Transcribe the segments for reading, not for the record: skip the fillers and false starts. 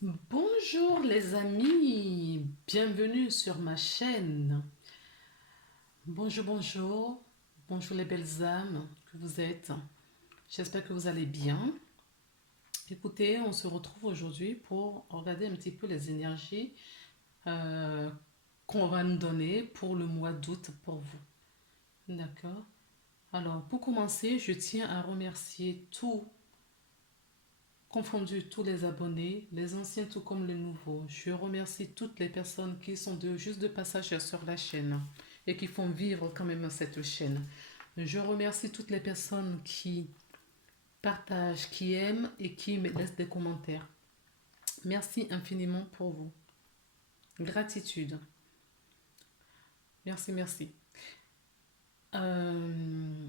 Bonjour les amis, bienvenue sur ma chaîne. Bonjour, bonjour, bonjour les belles âmes que vous êtes. J'espère que vous allez bien. Écoutez, on se retrouve aujourd'hui pour regarder un petit peu les énergies euh, qu'on va nous donner pour le mois d'août pour vous. D'accord? Alors, pour commencer, je tiens à remercier confondu tous les abonnés, les anciens tout comme les nouveaux. Je remercie toutes les personnes qui sont juste de passage sur la chaîne et qui font vivre quand même cette chaîne. Je remercie toutes les personnes qui partagent, qui aiment et qui me laissent des commentaires. Merci infiniment pour vous. Gratitude. Merci, merci. Euh,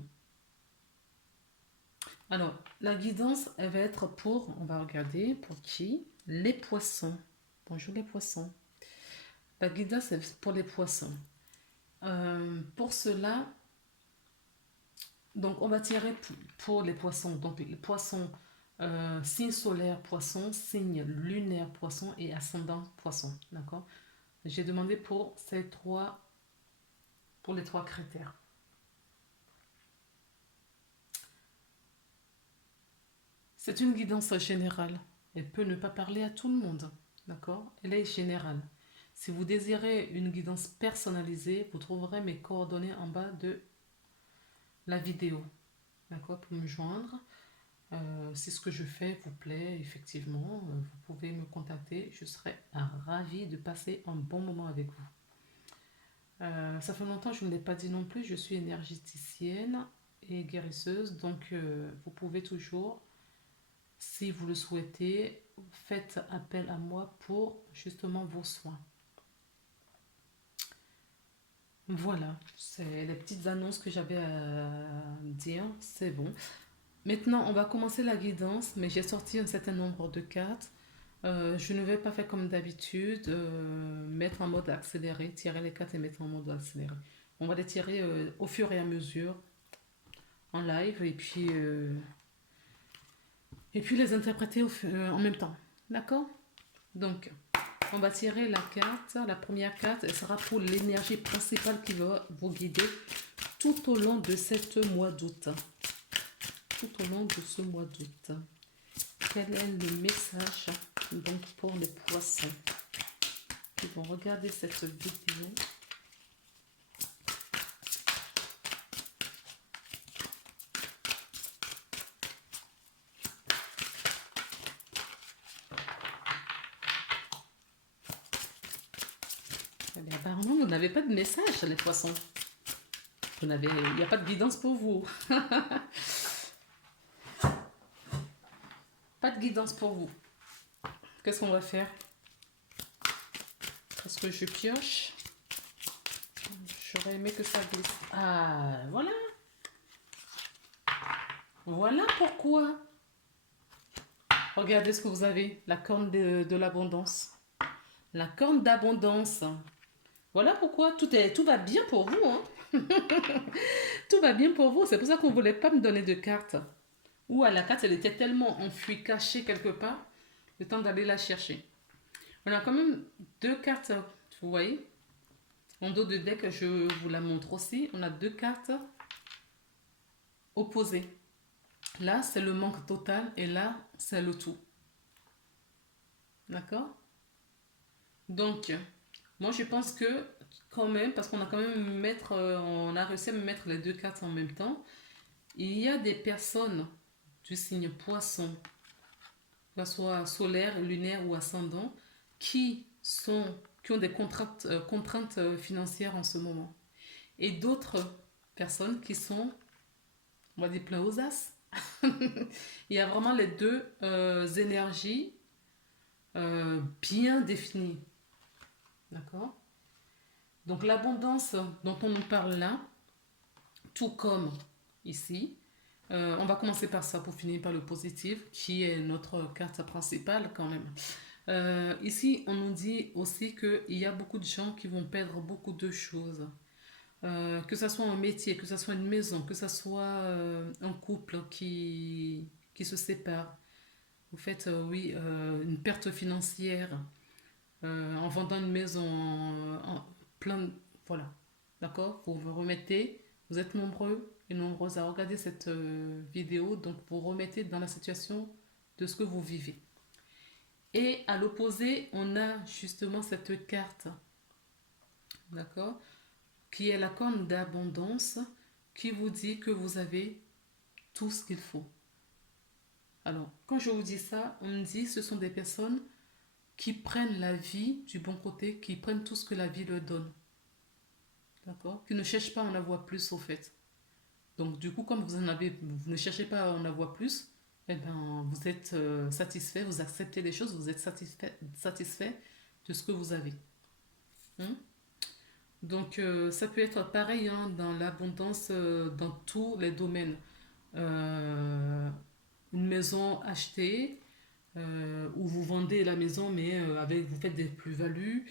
alors, la guidance, elle va être on va regarder, pour qui? Les poissons. Bonjour les poissons. La guidance, c'est pour les poissons. Pour cela, donc on va tirer pour les poissons. Donc les poissons, signe solaire poisson, signe lunaire poisson et ascendant poisson. D'accord? J'ai demandé pour les trois critères. C'est une guidance générale. Elle peut ne pas parler à tout le monde. D'accord? Elle est générale. Si vous désirez une guidance personnalisée, vous trouverez mes coordonnées en bas de la vidéo. D'accord? Pour me joindre. Si ce que je fais vous plaît, effectivement, vous pouvez me contacter. Je serai ravie de passer un bon moment avec vous. Ça fait longtemps que je ne l'ai pas dit non plus. Je suis énergéticienne et guérisseuse. Donc, vous pouvez toujours, si vous le souhaitez, faites appel à moi pour justement vos soins. Voilà, c'est les petites annonces que j'avais à dire. C'est bon. Maintenant, on va commencer la guidance, mais j'ai sorti un certain nombre de cartes. Je ne vais pas faire comme d'habitude, mettre en mode accéléré, tirer les cartes et mettre en mode accéléré. On va les tirer au fur et à mesure en live et puis les interpréter en même temps. D'accord? Donc, on va tirer la carte. La première carte, elle sera pour l'énergie principale qui va vous guider tout au long de ce mois d'août. Tout au long de ce mois d'août. Quel est le message donc pour les poissons qui vont regarder cette vidéo? Eh bien, apparemment, vous n'avez pas de message, les poissons. Il n'y a pas de guidance pour vous. Pas de guidance pour vous. Qu'est-ce qu'on va faire? Est-ce que je pioche? J'aurais aimé que ça glisse. Ah, voilà. Voilà pourquoi. Regardez ce que vous avez. La corne de l'abondance. La corne d'abondance. Voilà pourquoi tout va bien pour vous. Hein? Tout va bien pour vous. C'est pour ça qu'on ne voulait pas me donner de carte. Ou à la carte, elle était tellement enfuie, cachée quelque part, le temps d'aller la chercher. On a quand même deux cartes, vous voyez. En dos de deck, je vous la montre aussi. On a deux cartes opposées. Là, c'est le manque total et là, c'est le tout. D'accord? Donc, moi, je pense que quand même, parce qu'on a quand même on a réussi à me mettre les deux cartes en même temps, il y a des personnes du signe poisson, que ce soit solaire, lunaire ou ascendant, qui ont des contraintes financières en ce moment. Et d'autres personnes qui sont, on va dire, plein aux as. Il y a vraiment les deux énergies bien définies. D'accord? Donc l'abondance dont on nous parle là, tout comme ici, on va commencer par ça pour finir par le positif, qui est notre carte principale quand même. Ici, on nous dit aussi qu'il y a beaucoup de gens qui vont perdre beaucoup de choses. Que ce soit un métier, que ce soit une maison, que ce soit un couple qui se sépare. vous faites, oui, une perte financière en vendant une maison en plein... Voilà, d'accord? Vous vous remettez, vous êtes nombreux et nombreuses à regarder cette vidéo, donc vous remettez dans la situation de ce que vous vivez. Et à l'opposé, on a justement cette carte, d'accord? Qui est la corne d'abondance, qui vous dit que vous avez tout ce qu'il faut. Alors, quand je vous dis ça, on me dit que ce sont des personnes qui prennent la vie du bon côté, qui prennent tout ce que la vie leur donne. D'accord? Qui ne cherchent pas à en avoir plus au fait. Donc, du coup, comme vous ne cherchez pas à en avoir plus, eh ben, vous êtes satisfait, vous acceptez les choses, vous êtes satisfait de ce que vous avez. Hein? Donc, ça peut être pareil hein, dans l'abondance, dans tous les domaines. Euh, une maison achetée, où vous vendez la maison, mais vous faites des plus-values.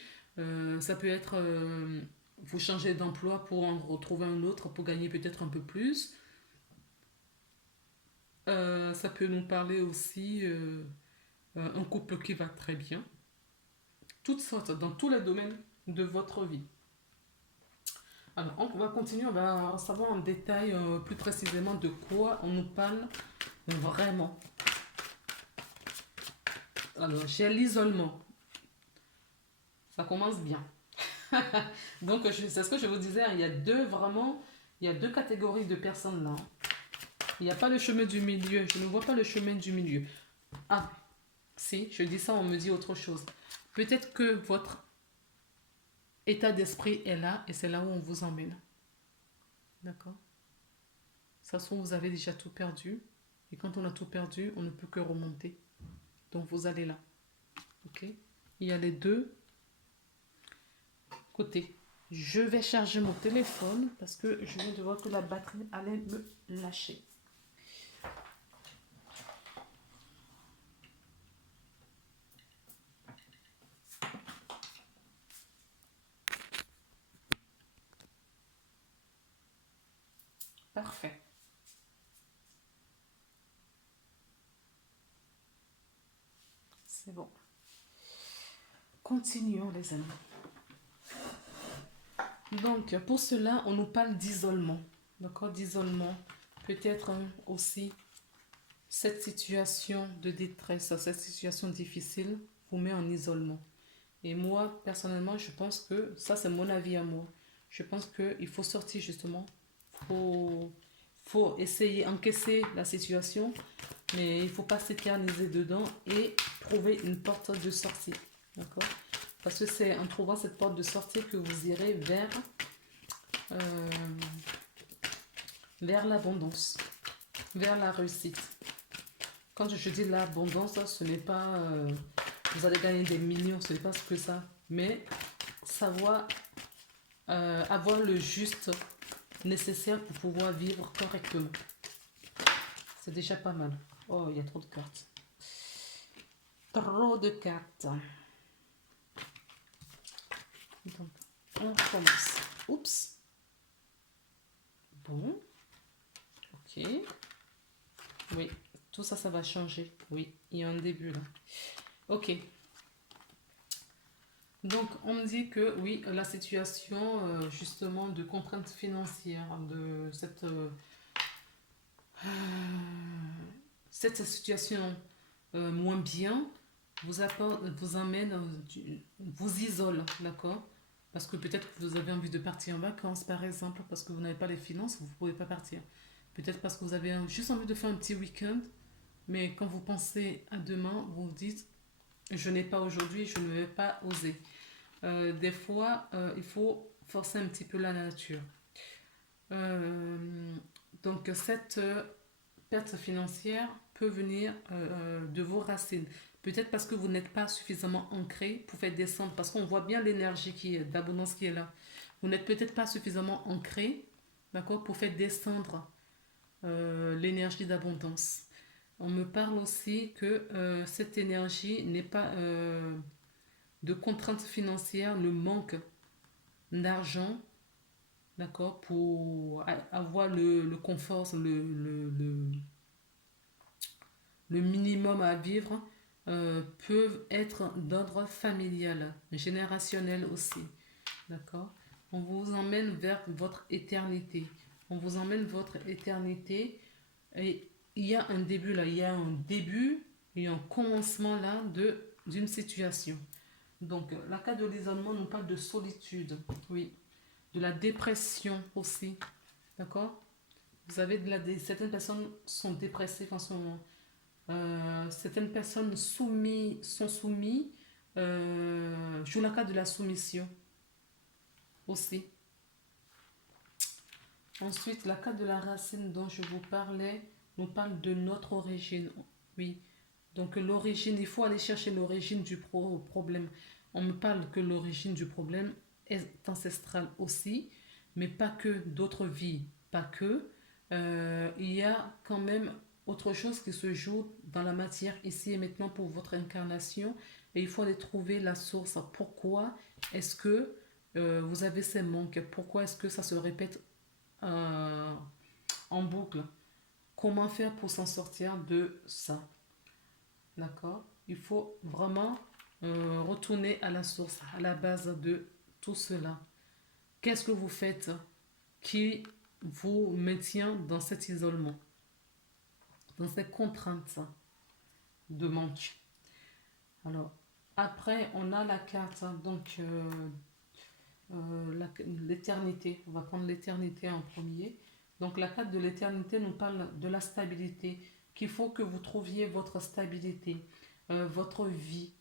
Ça peut être, vous changez d'emploi pour en retrouver un autre, pour gagner peut-être un peu plus. Ça peut nous parler aussi un couple qui va très bien. Toutes sortes, dans tous les domaines de votre vie. Alors, on va continuer, on va savoir en détail plus précisément de quoi on nous parle vraiment. Alors, j'ai l'isolement. Ça commence bien. Donc, c'est ce que je vous disais, hein, il y a deux catégories de personnes là. Il n'y a pas le chemin du milieu, je ne vois pas le chemin du milieu. Ah, si, je dis ça, on me dit autre chose. Peut-être que votre état d'esprit est là et c'est là où on vous emmène. D'accord? Ça se trouve, vous avez déjà tout perdu. Et quand on a tout perdu, on ne peut que remonter. Donc, vous allez là. Ok? Il y a les deux côtés. Je vais charger mon téléphone parce que je viens de voir que la batterie allait me lâcher. Parfait. C'est bon. Continuons les amis. Donc pour cela, on nous parle d'isolement. D'accord? D'isolement. Peut-être aussi cette situation de détresse, cette situation difficile vous met en isolement. Et moi, personnellement, je pense que, ça c'est mon avis à moi, je pense qu'il faut sortir justement, faut essayer encaisser la situation, mais il ne faut pas s'éterniser dedans et trouver une porte de sortie. D'accord? Parce que c'est en trouvant cette porte de sortie que vous irez euh, vers l'abondance, vers la réussite. Quand je dis l'abondance, ce n'est pas vous allez gagner des millions, ce n'est pas ce que ça. Mais savoir avoir le juste nécessaire pour pouvoir vivre correctement. C'est déjà pas mal. Oh, il y a trop de cartes. Trop de cartes. Donc, on commence. Oups. Bon. Ok. Oui, tout ça, ça va changer. Oui, il y a un début là. Ok. Donc, on me dit que oui, la situation justement de contraintes financières, de cette situation moins bien, vous amène, vous isole, d'accord? Parce que peut-être que vous avez envie de partir en vacances, par exemple, parce que vous n'avez pas les finances, vous ne pouvez pas partir. Peut-être parce que vous avez juste envie de faire un petit week-end, mais quand vous pensez à demain, vous vous dites, je n'ai pas aujourd'hui, je ne vais pas oser. Des fois, il faut forcer un petit peu la nature. Euh, donc, cette perte financière peut venir de vos racines. Peut-être parce que vous n'êtes pas suffisamment ancré pour faire descendre, parce qu'on voit bien l'énergie d'abondance qui est là. Vous n'êtes peut-être pas suffisamment ancré, d'accord, pour faire descendre l'énergie d'abondance. On me parle aussi que cette énergie n'est pas de contraintes financières, le manque d'argent, d'accord, pour avoir le confort, le minimum à vivre peuvent être d'ordre familial, générationnel aussi. D'accord? On vous emmène vers votre éternité. On vous emmène votre éternité et il y a un début là, il y a un début et un commencement là d'une situation. Donc, la carte de l'isolement nous parle de solitude, oui, de la dépression aussi, d'accord? Vous avez certaines personnes sont dépressives, certaines personnes sont soumises, jouent la carte de la soumission aussi. Ensuite, la carte de la racine dont je vous parlais nous parle de notre origine, oui. Donc l'origine, il faut aller chercher l'origine du problème. On me parle que l'origine du problème est ancestrale aussi, mais pas que d'autres vies, pas que. Il y a quand même autre chose qui se joue dans la matière ici et maintenant pour votre incarnation. Et il faut aller trouver la source. Pourquoi est-ce que vous avez ces manques? Pourquoi est-ce que ça se répète euh, en boucle? Comment faire pour s'en sortir de ça? D'accord? Il faut vraiment retourner à la source, à la base de tout cela. Qu'est-ce que vous faites qui vous maintient dans cet isolement, dans cette contrainte de manque? Alors, après, on a la carte, donc l'éternité. On va prendre l'éternité en premier. Donc, la carte de l'éternité nous parle de la stabilité, qu'il faut que vous trouviez votre stabilité, votre vie,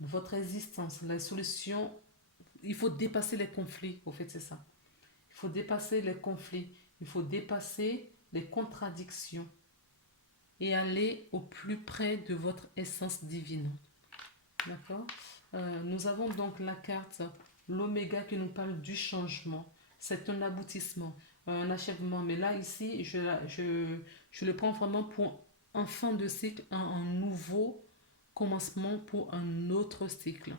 votre existence, la solution. Il faut dépasser les conflits, au fait, c'est ça. Il faut dépasser les conflits, il faut dépasser les contradictions et aller au plus près de votre essence divine. D'accord? Nous avons donc la carte, l'oméga qui nous parle du changement. C'est un aboutissement, un achèvement. Mais là, ici, je le prends vraiment pour un fin de cycle, un nouveau commencement pour un autre cycle.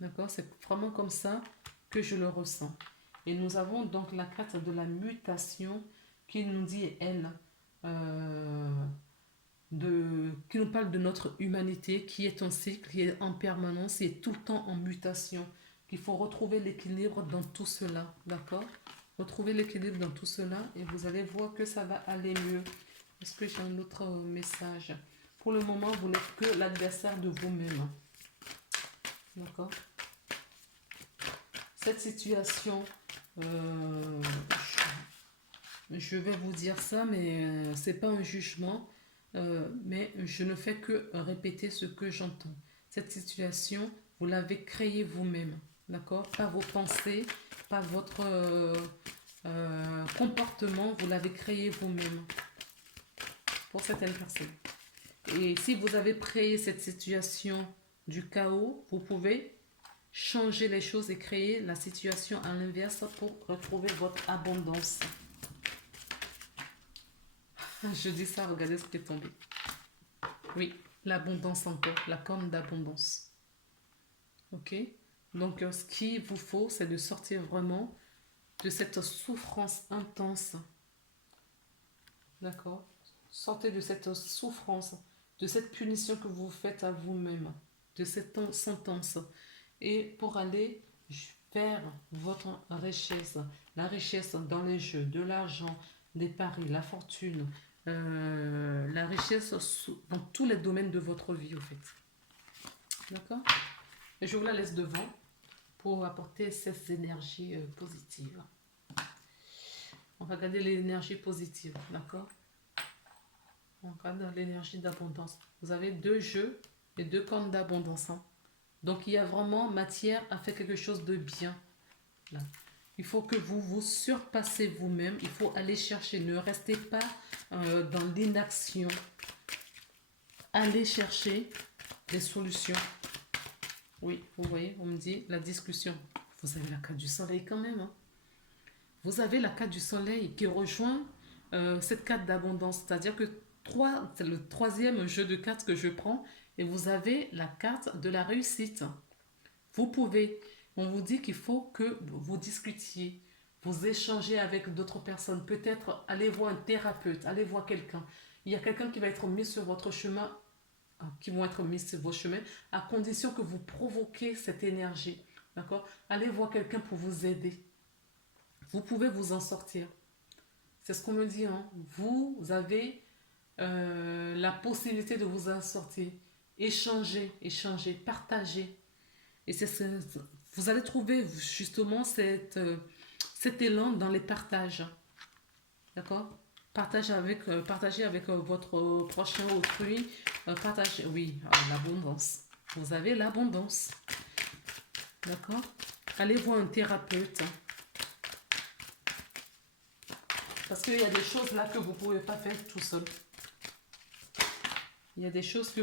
D'accord? C'est vraiment comme ça que je le ressens. Et nous avons donc la carte de la mutation qui nous dit, elle, qui nous parle de notre humanité, qui est un cycle, qui est en permanence, qui est tout le temps en mutation, qu'il faut retrouver l'équilibre dans tout cela, d'accord? Retrouver l'équilibre dans tout cela et vous allez voir que ça va aller mieux. Est-ce que j'ai un autre message? Pour le moment, vous n'êtes que l'adversaire de vous-même, d'accord? Cette situation, je vais vous dire ça, mais c'est pas un jugement. Mais je ne fais que répéter ce que j'entends. Cette situation, vous l'avez créée vous-même, d'accord? Pas vos pensées, pas votre comportement, vous l'avez créé vous-même pour certaines personnes. Et si vous avez créé cette situation du chaos, vous pouvez changer les choses et créer la situation à l'inverse pour retrouver votre abondance. Je dis ça, regardez ce qui est tombé. Oui, l'abondance encore, la corne d'abondance. Ok? Donc, ce qu'il vous faut, c'est de sortir vraiment de cette souffrance intense. D'accord? Sortez de cette souffrance, de cette punition que vous faites à vous-même, de cette sentence. Et pour aller vers votre richesse, la richesse dans les jeux, de l'argent, des paris, la fortune, la richesse dans tous les domaines de votre vie, au fait. D'accord? Et je vous la laisse devant pour apporter ces énergies positives. On va regarder l'énergie positive, d'accord? On regarde l'énergie d'abondance. Vous avez deux jeux et deux cornes d'abondance. Hein? Donc, il y a vraiment matière à faire quelque chose de bien. Là. Il faut que vous vous surpassez vous-même. Il faut aller chercher. Ne restez pas dans l'inaction. Allez chercher des solutions. Oui, vous voyez, on me dit la discussion. Vous avez la carte du soleil quand même. Hein. Vous avez la carte du soleil qui rejoint cette carte d'abondance. C'est-à-dire que c'est le troisième jeu de cartes que je prends. Et vous avez la carte de la réussite. Vous pouvez. On vous dit qu'il faut que vous discutiez, vous échangez avec d'autres personnes. Peut-être allez voir un thérapeute, allez voir quelqu'un Il y a quelqu'un qui va être mis sur votre chemin, qui vont être mis sur votre chemin, à condition que vous provoquez cette énergie. D'accord? Allez voir quelqu'un pour vous aider. Vous pouvez vous en sortir. C'est ce qu'on me dit, hein. Vous avez la possibilité de vous en sortir. Échanger, partager. Et vous allez trouver justement cet élan dans les partages. D'accord? Partagez avec votre prochain autrui. Partagez, oui, l'abondance. Vous avez l'abondance. D'accord? Allez voir un thérapeute. Parce qu'il y a des choses là que vous ne pouvez pas faire tout seul. Il y a des choses que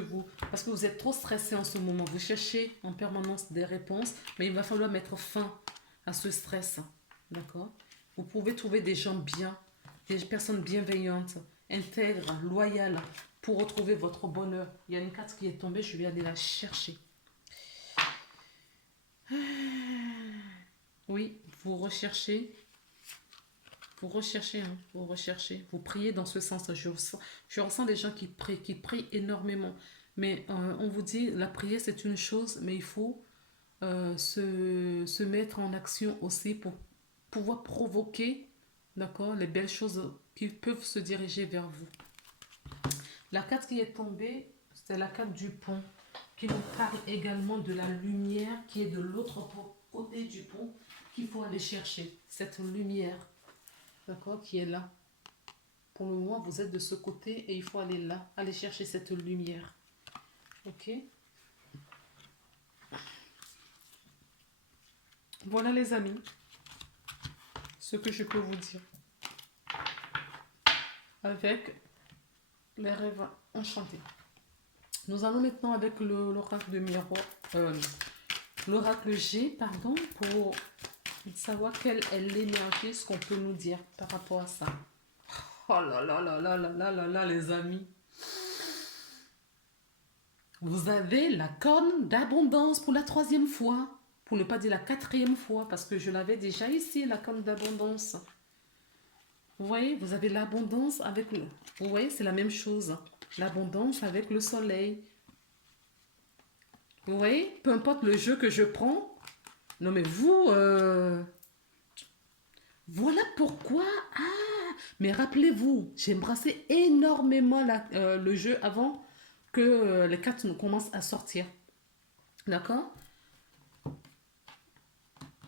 parce que vous êtes trop stressé en ce moment. Vous cherchez en permanence des réponses, mais il va falloir mettre fin à ce stress. D'accord? Vous pouvez trouver des gens bien, des personnes bienveillantes, intègres, loyales, pour retrouver votre bonheur. Il y a une carte qui est tombée, je vais aller la chercher. Oui, vous recherchez, vous priez dans ce sens. Je ressens des gens qui prient énormément. Mais on vous dit, la prière c'est une chose, mais il faut se mettre en action aussi pour pouvoir provoquer, d'accord, les belles choses qui peuvent se diriger vers vous. La carte qui est tombée, c'est la carte du pont, qui nous parle également de la lumière qui est de l'autre côté du pont, qu'il faut aller chercher. Cette lumière, d'accord, qui est là. Pour le moment, vous êtes de ce côté et il faut aller là, aller chercher cette lumière. Ok? Voilà les amis, ce que je peux vous dire. Avec les rêves enchantés. Nous allons maintenant avec l'oracle de miroir, l'oracle G, pardon, pour savoir quelle est l'énergie, ce qu'on peut nous dire par rapport à ça. Oh là là là là là là là là, les amis. Vous avez la corne d'abondance pour la 3e fois. Pour ne pas dire la 4e fois, parce que je l'avais déjà ici, la corne d'abondance. Vous voyez, vous avez l'abondance avec le... Vous voyez, c'est la même chose. L'abondance avec le soleil. Vous voyez, peu importe le jeu que je prends. Non mais vous... Voilà pourquoi... Ah, mais rappelez-vous, j'ai embrassé énormément le jeu avant que les cartes commencent à sortir. D'accord?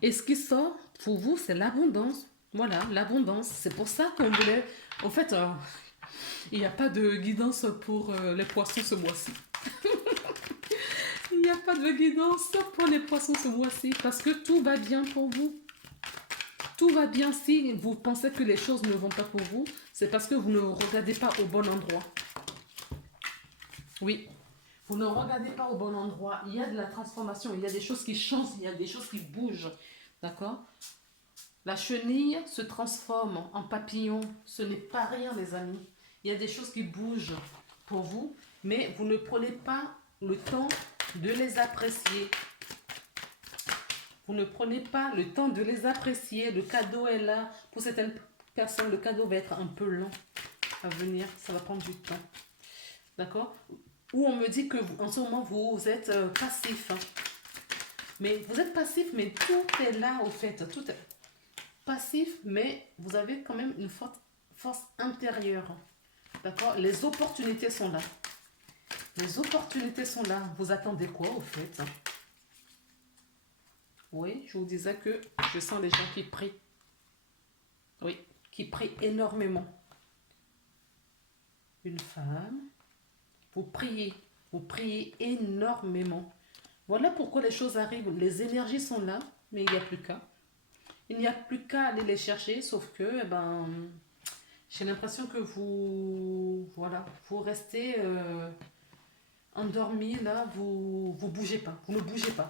Et ce qui sort pour vous, c'est l'abondance. Voilà, l'abondance. C'est pour ça qu'on voulait... En fait, il n'y a pas de guidance pour les poissons ce mois-ci. Il n'y a pas de guidance pour les poissons ce mois-ci parce que tout va bien pour vous. Tout va bien. Si vous pensez que les choses ne vont pas pour vous, c'est parce que vous ne regardez pas au bon endroit. Oui, vous ne regardez pas au bon endroit. Il y a de la transformation, il y a des choses qui changent, il y a des choses qui bougent. D'accord? La chenille se transforme en papillon. Ce n'est pas rien, les amis. Il y a des choses qui bougent pour vous, mais vous ne prenez pas le temps de les apprécier. Vous ne prenez pas le temps de les apprécier. Le cadeau est là. Pour certaines personnes, le cadeau va être un peu lent à venir. Ça va prendre du temps. D'accord? Ou on me dit que en ce moment, vous êtes passif. Mais vous êtes passif, mais tout est là au fait. Tout est passif, mais vous avez quand même une force intérieure. D'accord? Les opportunités sont là. Les opportunités sont là. Vous attendez quoi au fait? Oui, je vous disais que je sens les gens qui prient. Oui, qui prient énormément. Une femme. Vous priez énormément. Voilà pourquoi les choses arrivent. Les énergies sont là, mais il n'y a plus qu'à. Il n'y a plus qu'à aller les chercher, sauf que, j'ai l'impression que voilà, vous restez endormi là, vous bougez pas, vous ne bougez pas.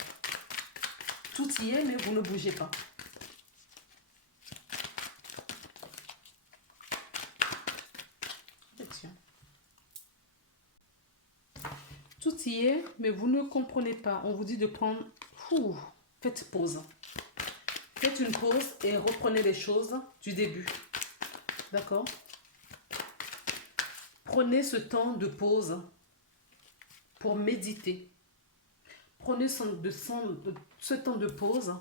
Tout y est, mais vous ne bougez pas. Tout y est, mais vous ne comprenez pas. On vous dit de prendre... faites pause. Faites une pause et reprenez les choses du début. D'accord? Prenez ce temps de pause pour méditer. Prenez ce temps de pause,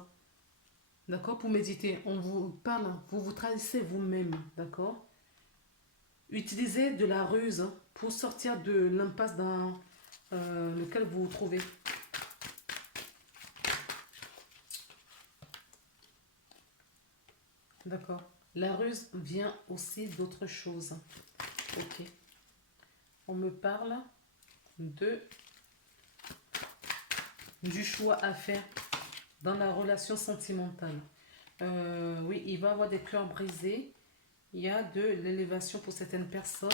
d'accord, pour méditer. On vous parle, vous vous trahissez vous-même, d'accord. Utilisez de la ruse pour sortir de l'impasse dans lequel vous vous trouvez. D'accord. La ruse vient aussi d'autres choses. Ok. On me parle du choix à faire dans la relation sentimentale. Oui, il va y avoir des cœurs brisés. Il y a de l'élévation pour certaines personnes.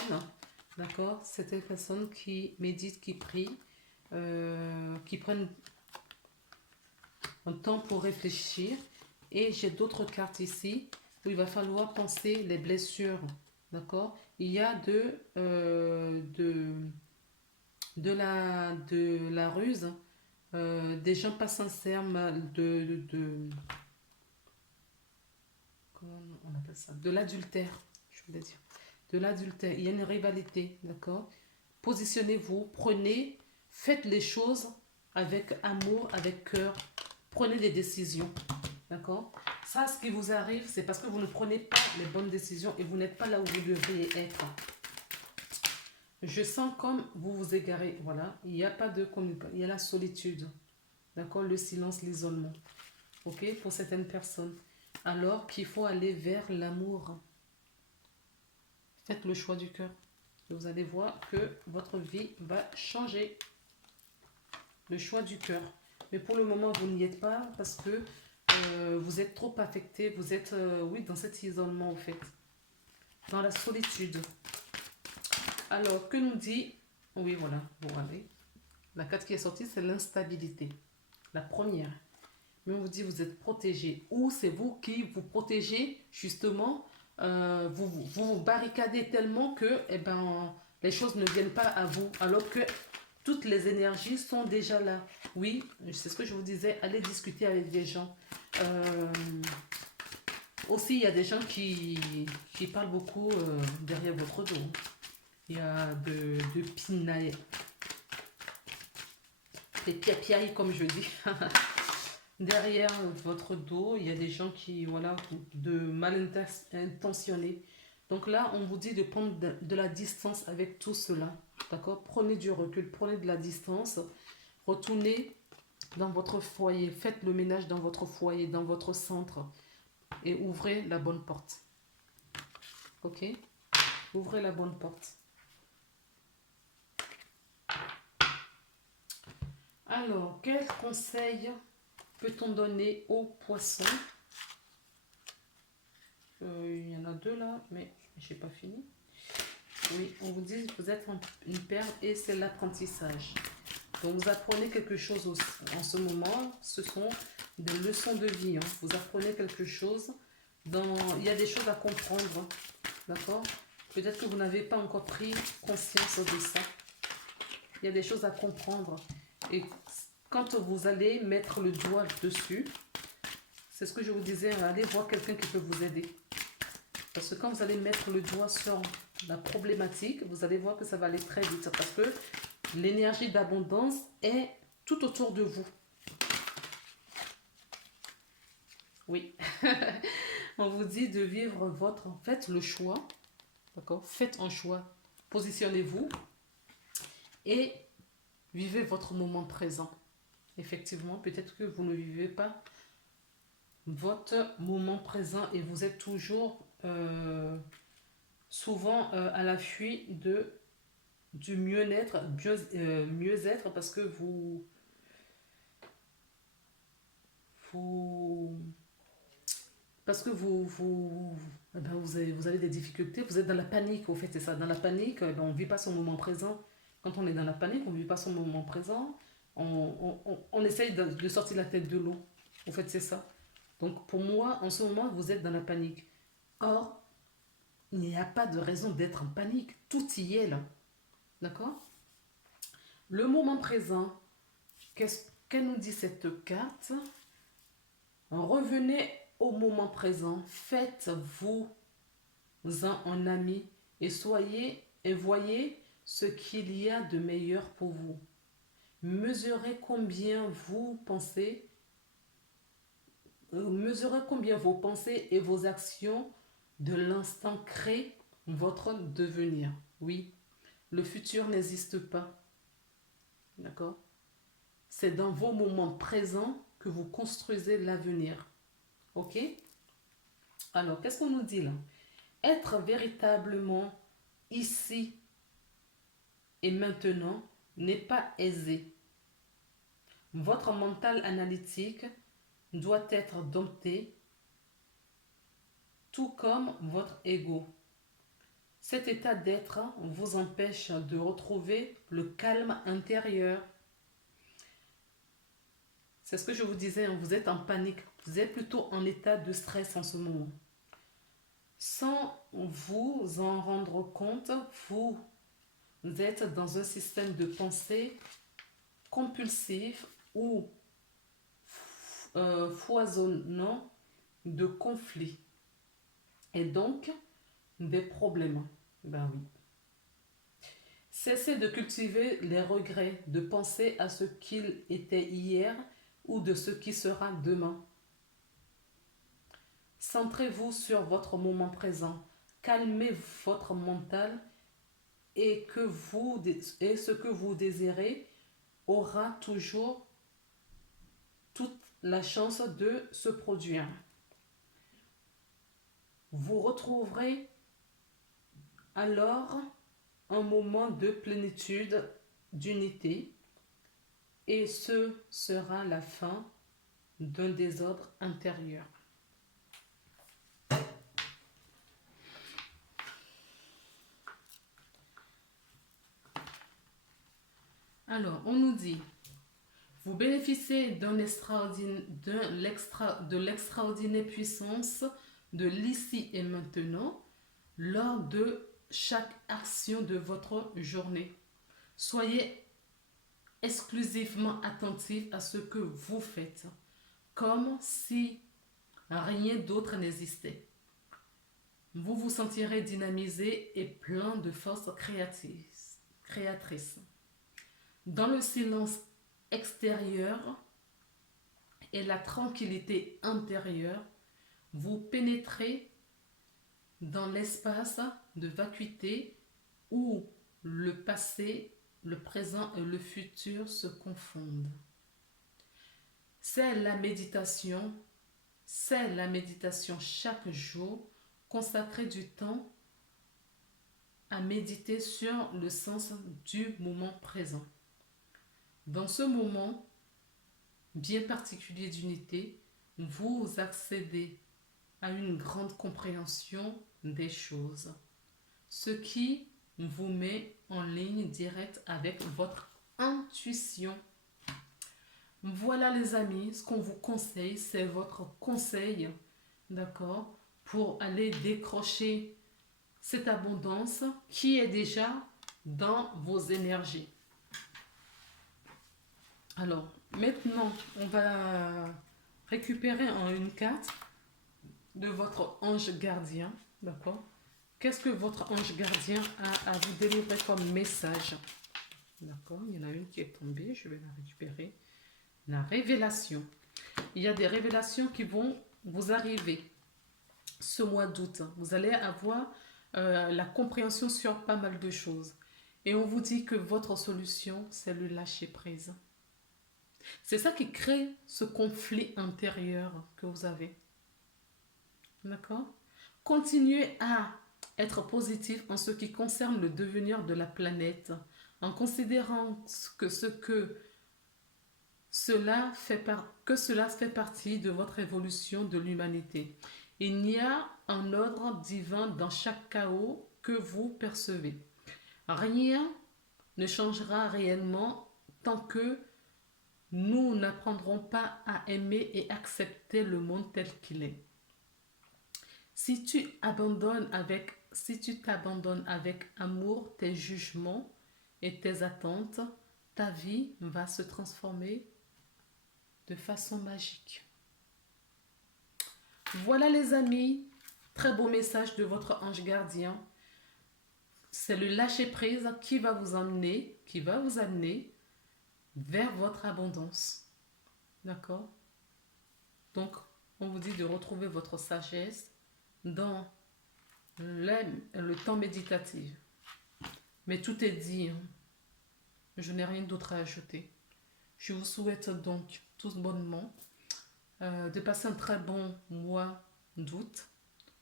D'accord. Certaines personnes qui méditent, qui prient, qui prennent un temps pour réfléchir. Et j'ai d'autres cartes ici où il va falloir penser les blessures. D'accord. Il y a de la ruse, des gens pas sincères, comment on appelle ça, de l'adultère, je voulais dire, de l'adultère. Il y a une rivalité, d'accord. Positionnez-vous, faites les choses avec amour, avec cœur, prenez des décisions, d'accord. Ça, ce qui vous arrive, c'est parce que vous ne prenez pas les bonnes décisions et vous n'êtes pas là où vous devriez être. Je sens comme vous vous égarez, voilà. Il n'y a pas de communication, il y a la solitude, d'accord, le silence, l'isolement, ok, pour certaines personnes. Alors qu'il faut aller vers l'amour. Faites le choix du cœur. Vous allez voir que votre vie va changer. Le choix du cœur. Mais pour le moment, vous n'y êtes pas parce que vous êtes trop affecté. Vous êtes, oui, dans cet isolement, en fait. Dans la solitude. Alors, que nous dit... Oui, voilà, bon, allez. La carte qui est sortie, c'est l'instabilité. La première. Mais on vous dit vous êtes protégé. Ou c'est vous qui vous protégez, justement. Vous barricadez tellement que les choses ne viennent pas à vous. Alors que toutes les énergies sont déjà là. Oui, c'est ce que je vous disais. Allez discuter avec des gens. Aussi, il y a des gens qui parlent beaucoup derrière votre dos. Il y a de pinailles. Des piapiailles, comme je dis. Derrière votre dos, il y a des gens qui, voilà, de mal intentionnés. Donc là, on vous dit de prendre de la distance avec tout cela. D'accord? Prenez du recul, prenez de la distance. Retournez dans votre foyer. Faites le ménage dans votre foyer, dans votre centre. Et ouvrez la bonne porte. Ok? Ouvrez la bonne porte. Alors, quel conseil peut-on donner aux poissons? Il y en a deux là, mais je n'ai pas fini. Oui, on vous dit que vous êtes une perle et c'est l'apprentissage. Donc, vous apprenez quelque chose aussi. En ce moment, ce sont des leçons de vie. Hein. Vous apprenez quelque chose. Il y a des choses à comprendre. D'accord? Peut-être que vous n'avez pas encore pris conscience de ça. Il y a des choses à comprendre. Et quand vous allez mettre le doigt dessus, c'est ce que je vous disais, allez voir quelqu'un qui peut vous aider. Parce que quand vous allez mettre le doigt sur la problématique, vous allez voir que ça va aller très vite. Parce que l'énergie d'abondance est tout autour de vous. Oui. On vous dit de vivre faites le choix. D'accord? Faites un choix. Positionnez-vous. Et vivez votre moment présent. Effectivement, peut-être que vous ne vivez pas votre moment présent et vous êtes toujours souvent à l'affût du mieux-être, mieux-être parce que vous avez des difficultés, vous êtes dans la panique, au fait, c'est ça. Dans la panique, on ne vit pas son moment présent. Quand on est dans la panique, on ne vit pas son moment présent. On essaye de sortir la tête de l'eau. Au fait, c'est ça. Donc, pour moi, en ce moment, vous êtes dans la panique. Or, il n'y a pas de raison d'être en panique. Tout y est là. D'accord? Le moment présent, qu'elle nous dit cette carte? Revenez au moment présent. Faites-vous un ami et soyez et voyez ce qu'il y a de meilleur pour vous. Mesurez combien vous pensez, mesurez combien vos pensées et vos actions de l'instant créent votre devenir. Oui, le futur n'existe pas. D'accord? C'est dans vos moments présents que vous construisez l'avenir. Ok? Alors, qu'est-ce qu'on nous dit là? Être véritablement ici et maintenant n'est pas aisé. Votre mental analytique doit être dompté, tout comme votre ego. Cet état d'être vous empêche de retrouver le calme intérieur. C'est ce que je vous disais, vous êtes en panique, vous êtes plutôt en état de stress en ce moment. Sans vous en rendre compte, vous êtes dans un système de pensée compulsif ou foisonnant de conflits et donc des problèmes. Ben oui. Cessez de cultiver les regrets, de penser à ce qu'il était hier ou de ce qui sera demain. Centrez-vous sur votre moment présent. Calmez votre mental et ce que vous désirez aura toujours toute la chance de se produire. Vous retrouverez alors un moment de plénitude, d'unité, et ce sera la fin d'un désordre intérieur. Alors, on nous dit, vous bénéficiez de l'extraordinaire puissance de l'ici et maintenant lors de chaque action de votre journée. Soyez exclusivement attentif à ce que vous faites, comme si rien d'autre n'existait. Vous vous sentirez dynamisé et plein de force créatrice. Dans le silence extérieur et la tranquillité intérieure, vous pénétrez dans l'espace de vacuité où le passé, le présent et le futur se confondent. C'est la méditation chaque jour. Consacrez du temps à méditer sur le sens du moment présent. Dans ce moment bien particulier d'unité, vous accédez à une grande compréhension des choses, ce qui vous met en ligne directe avec votre intuition. Voilà les amis, ce qu'on vous conseille, c'est votre conseil, d'accord, pour aller décrocher cette abondance qui est déjà dans vos énergies. Alors, maintenant, on va récupérer une carte de votre ange gardien, d'accord? Qu'est-ce que votre ange gardien a à vous délivrer comme message? D'accord, il y en a une qui est tombée, je vais la récupérer. La révélation. Il y a des révélations qui vont vous arriver ce mois d'août. Vous allez avoir la compréhension sur pas mal de choses. Et on vous dit que votre solution, c'est le lâcher prise. C'est ça qui crée ce conflit intérieur que vous avez. D'accord? Continuez à être positif en ce qui concerne le devenir de la planète, en considérant que cela fait partie de votre évolution de l'humanité. Il y a un ordre divin dans chaque chaos que vous percevez. Rien ne changera réellement tant que nous n'apprendrons pas à aimer et accepter le monde tel qu'il est. Si tu t'abandonnes avec amour tes jugements et tes attentes, ta vie va se transformer de façon magique. Voilà les amis, très beau message de votre ange gardien. c'est le lâcher prise qui va vous amener, vers votre abondance. D'accord? Donc, on vous dit de retrouver votre sagesse dans le temps méditatif. Mais tout est dit, hein. Je n'ai rien d'autre à ajouter. Je vous souhaite donc tous bonnement de passer un très bon mois d'août.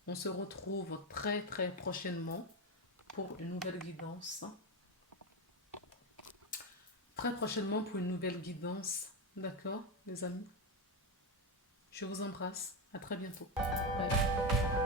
On se retrouve très très prochainement pour une nouvelle guidance. Très prochainement pour une nouvelle guidance. D'accord, les amis? Je vous embrasse. À très bientôt. Bye.